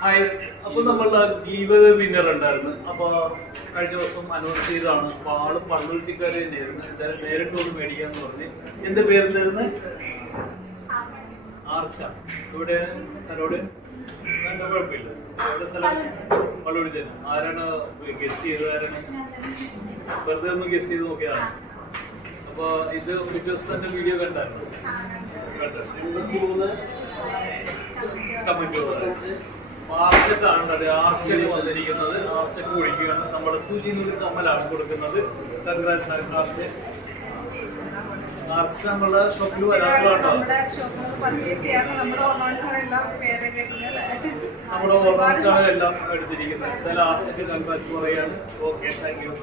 Hi, അപ്പൊ നമ്മളുടെ give winner ഉണ്ടായിരുന്നു. അപ്പൊ കഴിഞ്ഞ ദിവസം അനൗൺസ് ചെയ്തതാണ്. അപ്പൊ ആള് പള്ളുരുത്തിക്കാര് തന്നെയായിരുന്നു. എന്തായാലും നേരിട്ട് ഒന്ന് മേടിക്കാന്ന് പറഞ്ഞ്. എന്റെ പേര് എന്തായിരുന്നു? ആർച്ച. ഇവിടെ സ്ഥലോട് എന്താ കുഴപ്പമില്ല. എവിടെ സ്ഥലം? പള്ളുരുത്തി തന്നെ. ആരാണ് ഗസ് ചെയ്തത്? ആരാണ്? വെറുതെ ഒന്ന് ഗസ് ചെയ്ത് നോക്കിയതാണ്. അപ്പൊ ഇത് പിറ്റേ ദിവസം തന്നെ വീഡിയോ കണ്ടായിരുന്നു. കമന്റ് ആർച്ചക്കാണ് ആർച്ചയിൽ വന്നിരിക്കുന്നത്. ആർച്ചക്ക് കുടിക്കുകയാണ്. നമ്മുടെ സൂചി നൂല് കമ്മലാണ് കൊടുക്കുന്നത്. കൺഗ്രാറ്റ്സ് ആർച്ച. ആർച്ച നമ്മുടെ ഷോപ്പിൽ വരാറുണ്ടോ? നമ്മുടെ ഓർണമെന്റ്സാണ് എല്ലാം എടുത്തിരിക്കുന്നത്. എന്തായാലും ആർച്ചക്ക് കൺഗ്രാറ്റ്സ് പറയാണ്. Okay, thank you.